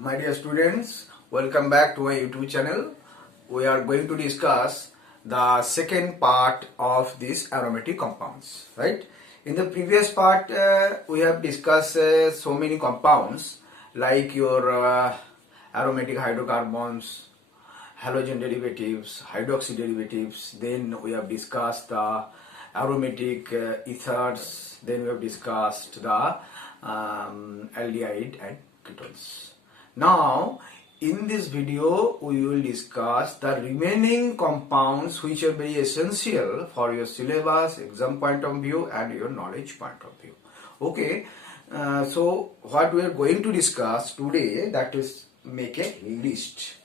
My dear students, welcome back to my YouTube channel. We are going to discuss the second part of these aromatic compounds, right? In the previous part, we have discussed so many compounds like your aromatic hydrocarbons, halogen derivatives, hydroxy derivatives. Then we have discussed the aromatic ethers. Then we have discussed the aldehyde and ketones. Now, in this video, we will discuss the remaining compounds which are very essential for your syllabus, exam point of view and your knowledge point of view. Okay, so what we are going to discuss today, that is make a list.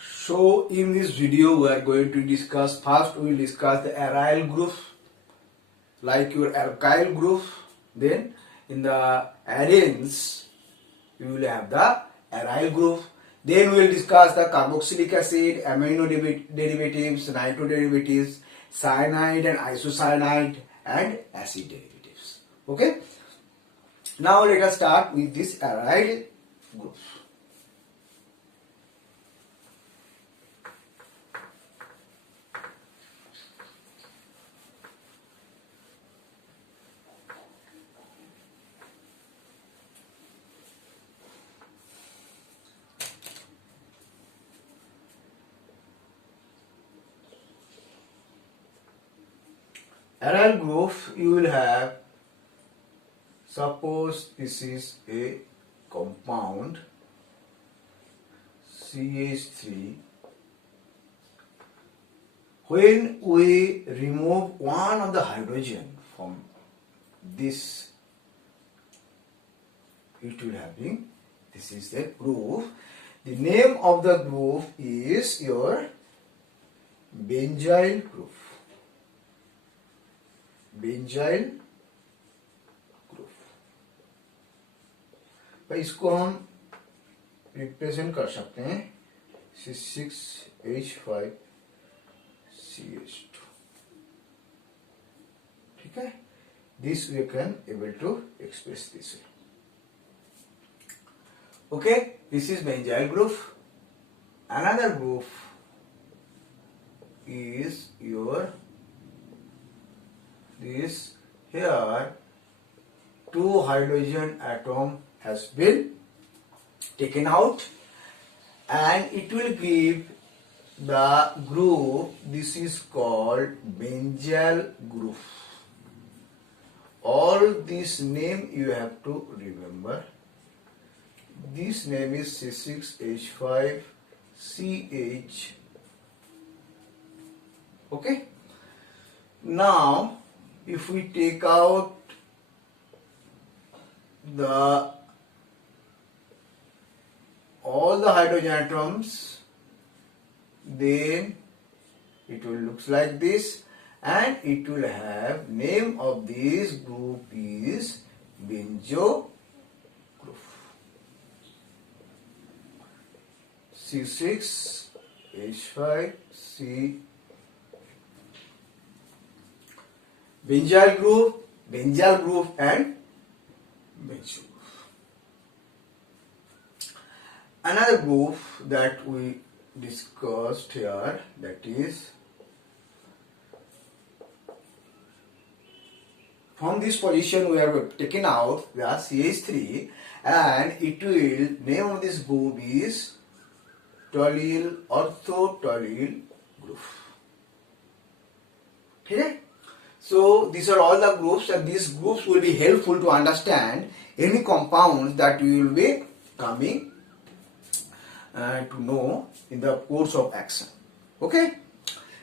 So in this video we are going to discuss, first we will discuss the aryl group like your alkyl group. Then in the arenes you will have the aryl group. Then we will discuss the carboxylic acid, amino derivatives, nitro derivatives, cyanide and isocyanide and acid derivatives. Okay. Now let us start with this aryl group. Aryl group, you will have, suppose this is a compound CH3. When we remove one of the hydrogen from this, it will having, this is the group. The name of the group is your benzyl group. Benzyl group. भाई इसको हम represent कर सकते हैं C6H5CH2, ठीक है। This we can able to express this way. Okay, this is benzyl group. Another group is your this, here two hydrogen atom has been taken out and it will give the group, this is called benzyl group. All this name you have to remember. This name is C6H5CH. Okay, now if we take out all the hydrogen atoms, then it will looks like this, and it will have name of this group is benzo group. C6H5C benzyl group and benzo group. Another group that we discussed here, that is from this position we have taken out the CH3 and it will name of this group is toluene ortho-toluene group. Okay? So these are all the groups, and these groups will be helpful to understand any compounds that we will be coming to know in the course of action. Okay?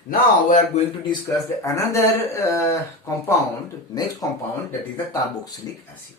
Now we are going to discuss another compound, next compound, that is the carboxylic acid.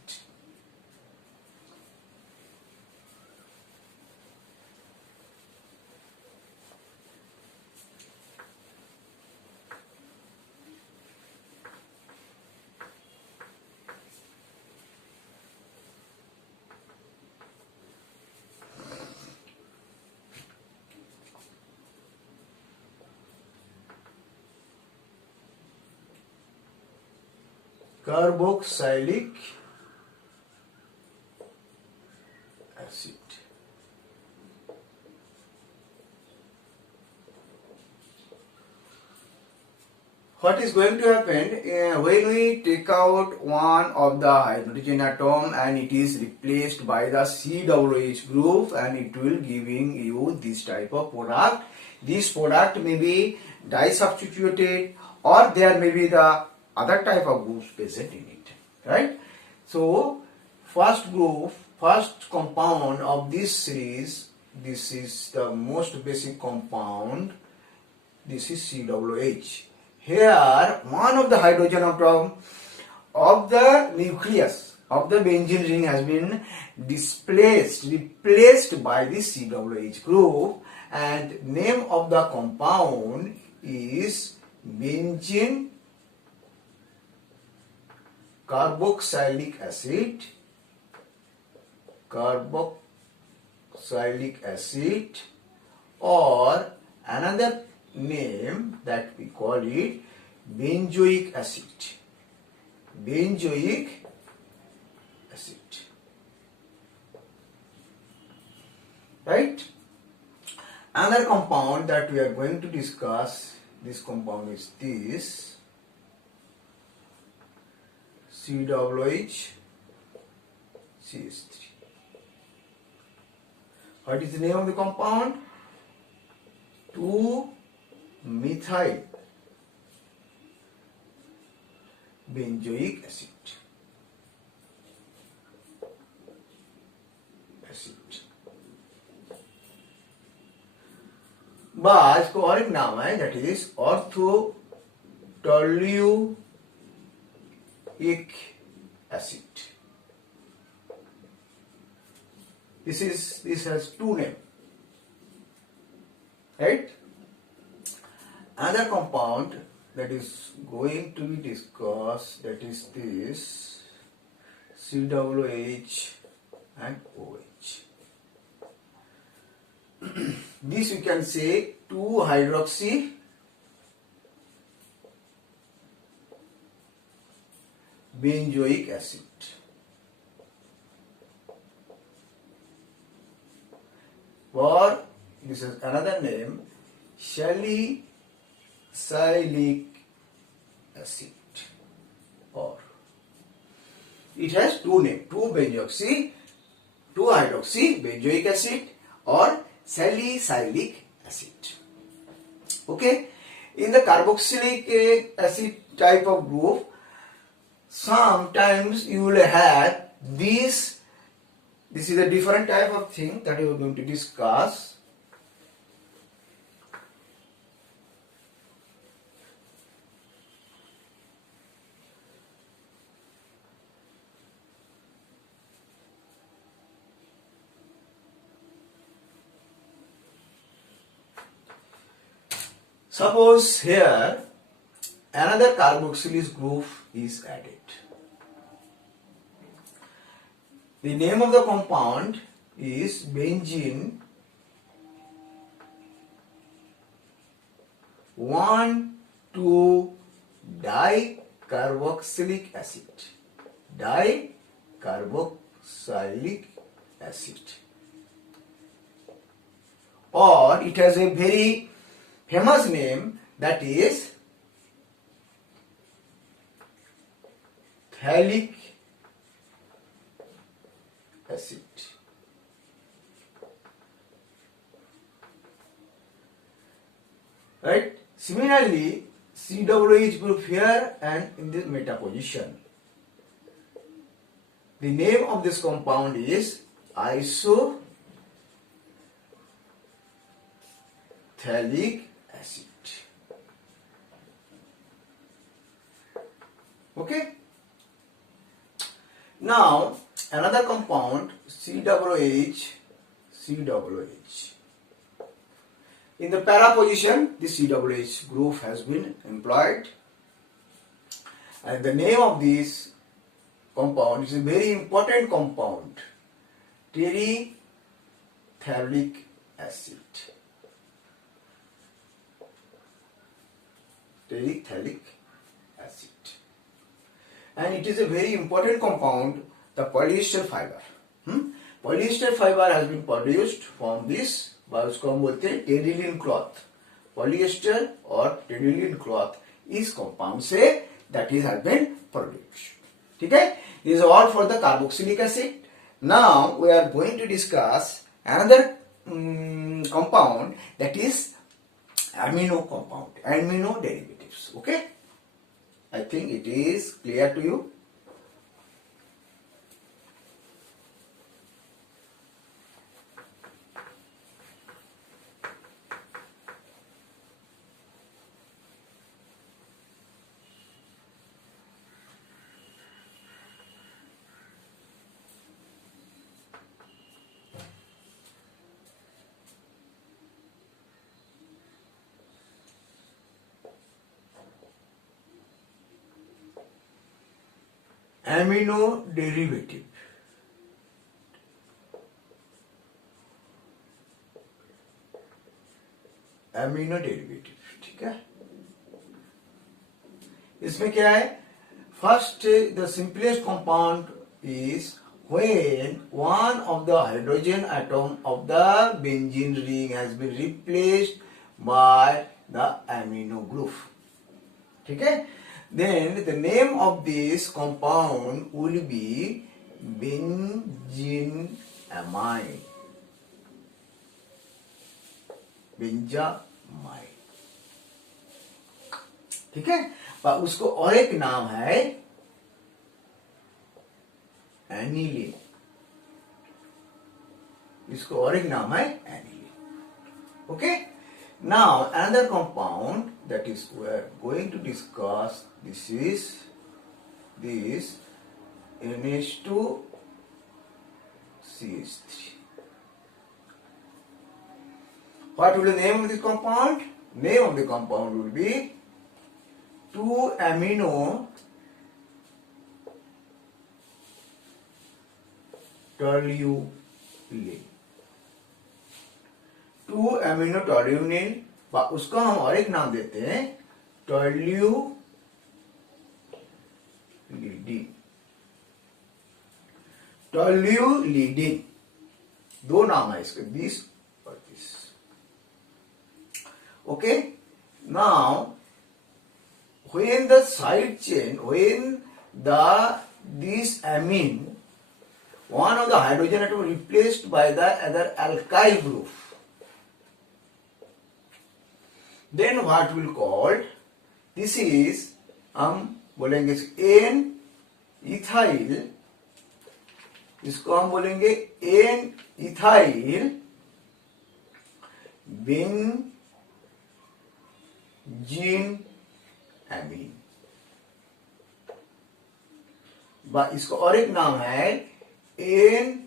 Carboxylic acid. What is going to happen when we take out one of the hydrogen atom and it is replaced by the COOH group, and it will giving you this type of product. This product may be disubstituted, or there may be the other type of groups present in it, right? So first group, first compound of this series, this is the most basic compound, this is COOH. Here one of the hydrogen atom of the nucleus of the benzene ring has been replaced by the COOH group, and name of the compound is benzene carboxylic acid, or another name that we call it benzoic acid. Right? Another compound that we are going to discuss, this compound is this COOH CH3. What is the name of the compound? 2-methyl benzoic acid. बस इसको और एक नाम है, that is ortho-toluic acid. This has two names, right? Another compound that is going to be discussed, that is this COOH and OH. This we can say 2-hydroxy benzoic acid. Or this is another name, salicylic acid. Or it has two names, 2-hydroxy benzoic acid or salicylic acid. Okay, in the carboxylic acid type of group, sometimes you will have this is a different type of thing that we are going to discuss. Suppose here another carboxylase group is added. The name of the compound is benzene 1,2-dicarboxylic acid. Dicarboxylic acid. Or it has a very famous name, that is phthalic acid. Right? Similarly, COOH group here and in this meta position. The name of this compound is isophthalic acid. Okay? Now, another compound, COOH. In the para position, the COOH group has been employed. And the name of this compound is a very important compound, terephthalate acid. Terephthalate acid. And it is a very important compound, the polyester fiber. Polyester fiber has been produced from this, उसको हम बोलते हैं Terylene cloth. Polyester और Terylene cloth इस compound से that is has been produced. ठीक है? This is all for the carboxylic acid. Now we are going to discuss another compound, that is amino compound, amino derivatives. Okay? I think it is clear to you. Amino derivative. Amino derivative. ठीक है? इसमें क्या है? First, the simplest compound is when one of the hydrogen atom of the benzene ring has been replaced by the amino group. ठीक है? Then the name of this compound will be benzenamine. Benzyamine. ठीक है? पर उसको और एक नाम है एनिलीन. इसको और एक नाम है aniline. Okay? Now another compound that is we are going to discuss, this is this NH2CH3. What will the name of this compound? Name of the compound will be 2-amino toluene. 2-amino toluene, उसका हम और एक नाम देते हैं टोल्यूलिडीन. टोल्यूलिडीन दो नाम है इसके, दिस और this. Okay? Now when the side chain, when this amine, one of the hydrogen atom replaced by the other alkyl group, then what will called, this is हम बोलेंगे n ethyl, इसको हम बोलेंगे n ethyl benzene amine. इसको और एक नाम है n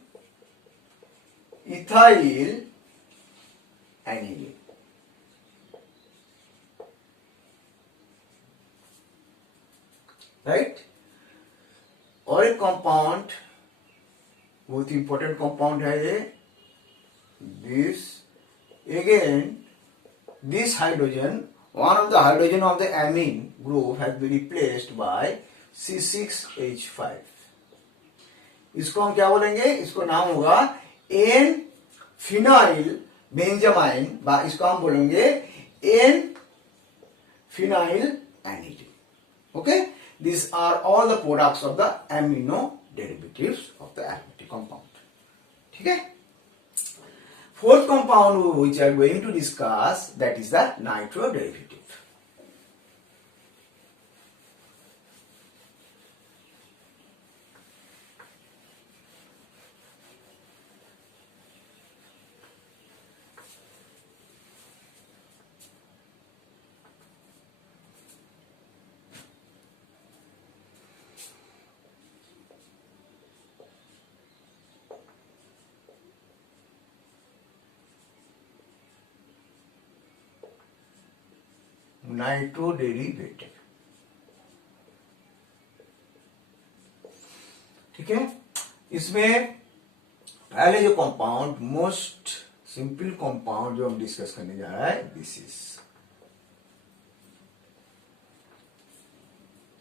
ethyl aniline. राइट। और एक कंपाउंड, बहुत इंपॉर्टेंट कंपाउंड है ये, this again this hydrogen, one of the hydrogen of the amine group has been replaced by C6H5. इसको हम क्या बोलेंगे, इसको नाम होगा एन फिनाइल बेंजामाइन, इसको हम बोलेंगे N phenyl aniline. Okay, these are all the products of the amino derivatives of the aromatic compound. ठीक है. Fourth compound which we are going to discuss, that is the nitro derivative. Nitro derivative. ठीक है. इसमें पहले जो compound, most simple compound जो हम discuss करने जा रहा है, this is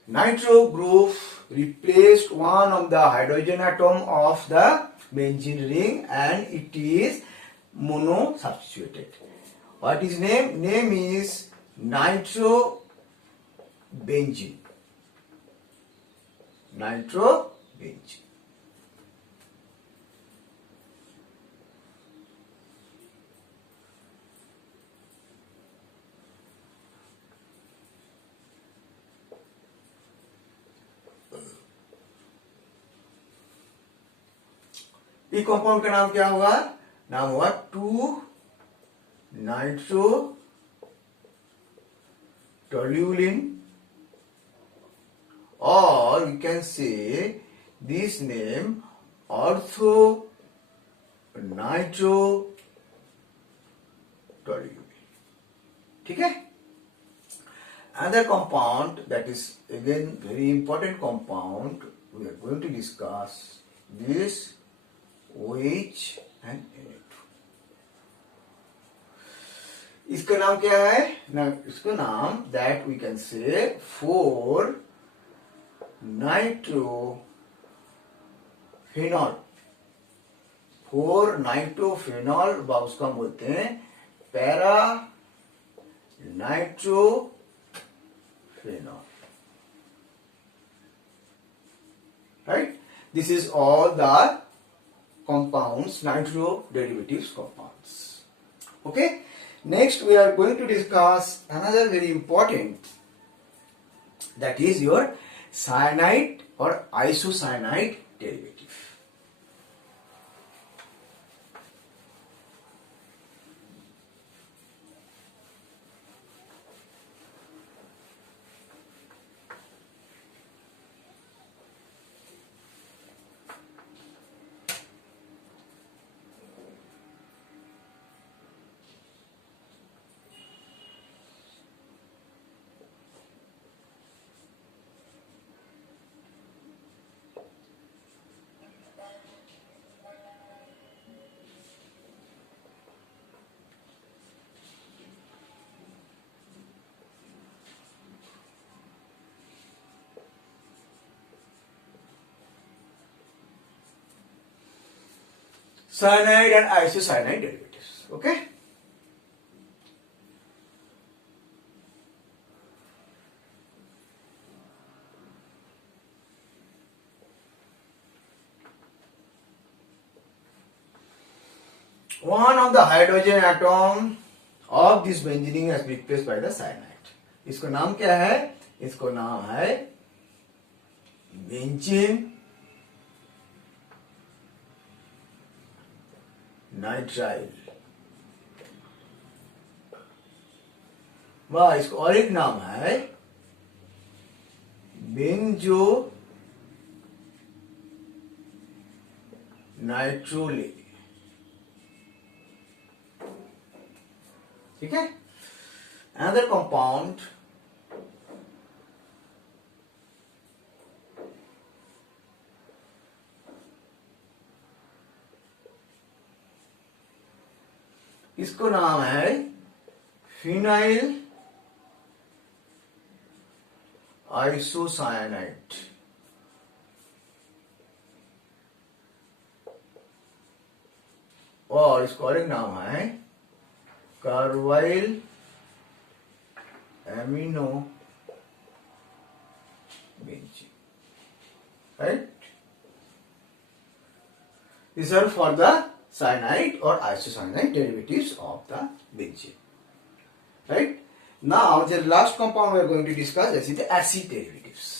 nitro group replaced one of the hydrogen atom of the benzene ring and it is mono substituted. What is name? Name is nitrobenzene. Nitrobenzene. ये compound का नाम क्या होगा? नाम होगा 2-nitrotoluene, or you can say this name ortho-nitrotoluene. ठीक है. Another compound that is again very important compound we are going to discuss, this OH and Na2. इसका नाम क्या है ना? इसका नाम that we can say 4-nitrophenol. 4-nitrophenol उसको हम बोलते हैं para नाइट्रोफेनॉल. Right? This is all the compounds, nitro derivatives compounds. Okay. Next we are going to discuss another very important, that is your cyanide or isocyanide derivative. Cyanide and isocyanide derivatives. Okay. One of the hydrogen atom of this benzene has been replaced by the cyanide. इसको नाम क्या है? इसको नाम है benzene nitrile. वाह, इसको और एक नाम है बेंजो नाइट्रोले. ठीक है. Another compound इसको नाम है फिनाइल आइसोसाइनाइड। और इसका एक नाम है carbyl amino benzene, right. These are for the cyanide or isocyanide derivatives of the benzene, right? Now the last compound we are going to discuss is the acid derivatives.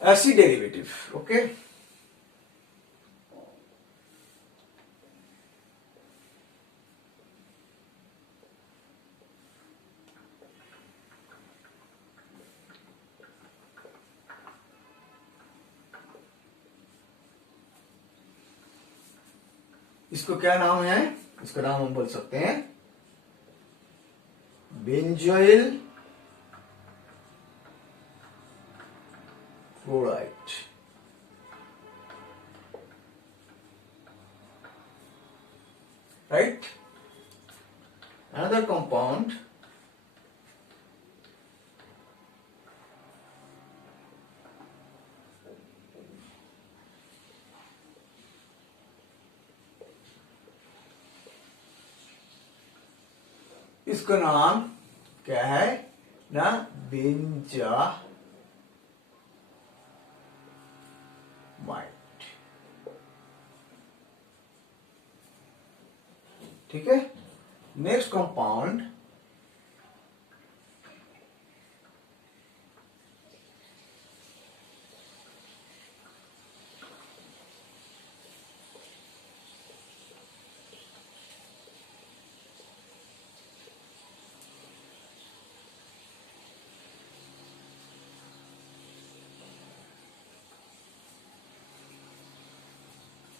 Acid derivative, okay. इसको क्या नाम है? इसका नाम हम बोल सकते हैं benzoyl chloride, right? Another compound इसका नाम क्या है ना, बेंजामाइड, ठीक है। नेक्स्ट कंपाउंड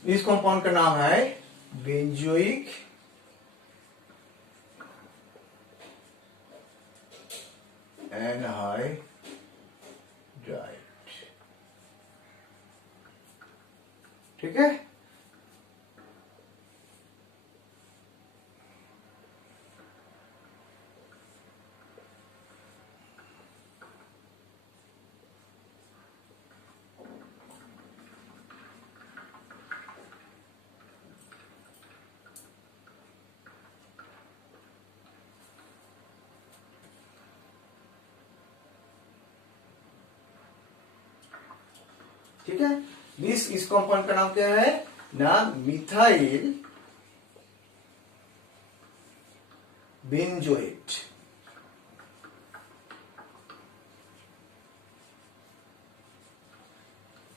इस कंपाउंड का नाम है बेंजोइक एनहाइड्राइड, ठीक है। ठीक है, इस कंपाउंड का नाम क्या है ना, मिथाइल बेंजोएट,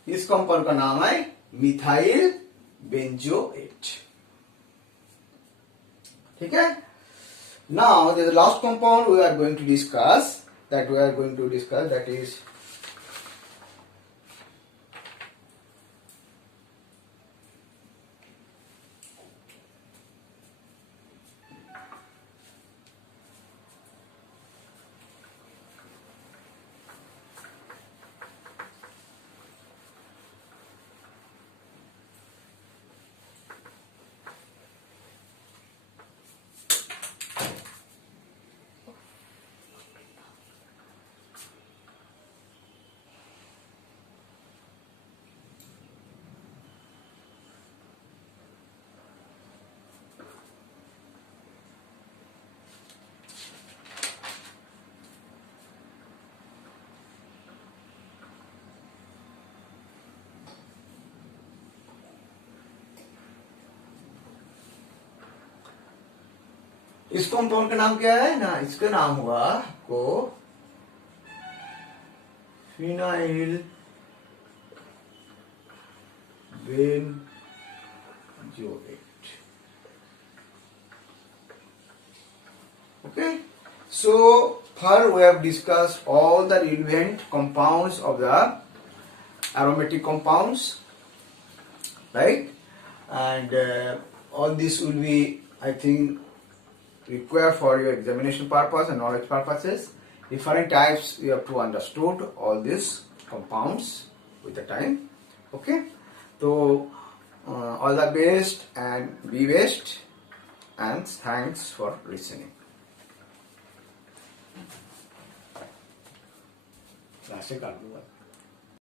इस कंपाउंड का नाम है मिथाइल बेंजोएट, ठीक है। Now the last compound we are going to discuss, that is इस कंपाउंड का नाम क्या है ना, इसका नाम हुआ को phenyl benzoate. Okay, so here we have discussed all the relevant compounds of the aromatic compounds, right? And all this will be, I think, required for your examination purpose and knowledge purposes. Different types you have to understood all these compounds with the time. Okay, so all the best and be best, and thanks for listening. क्लासे काट दूंगा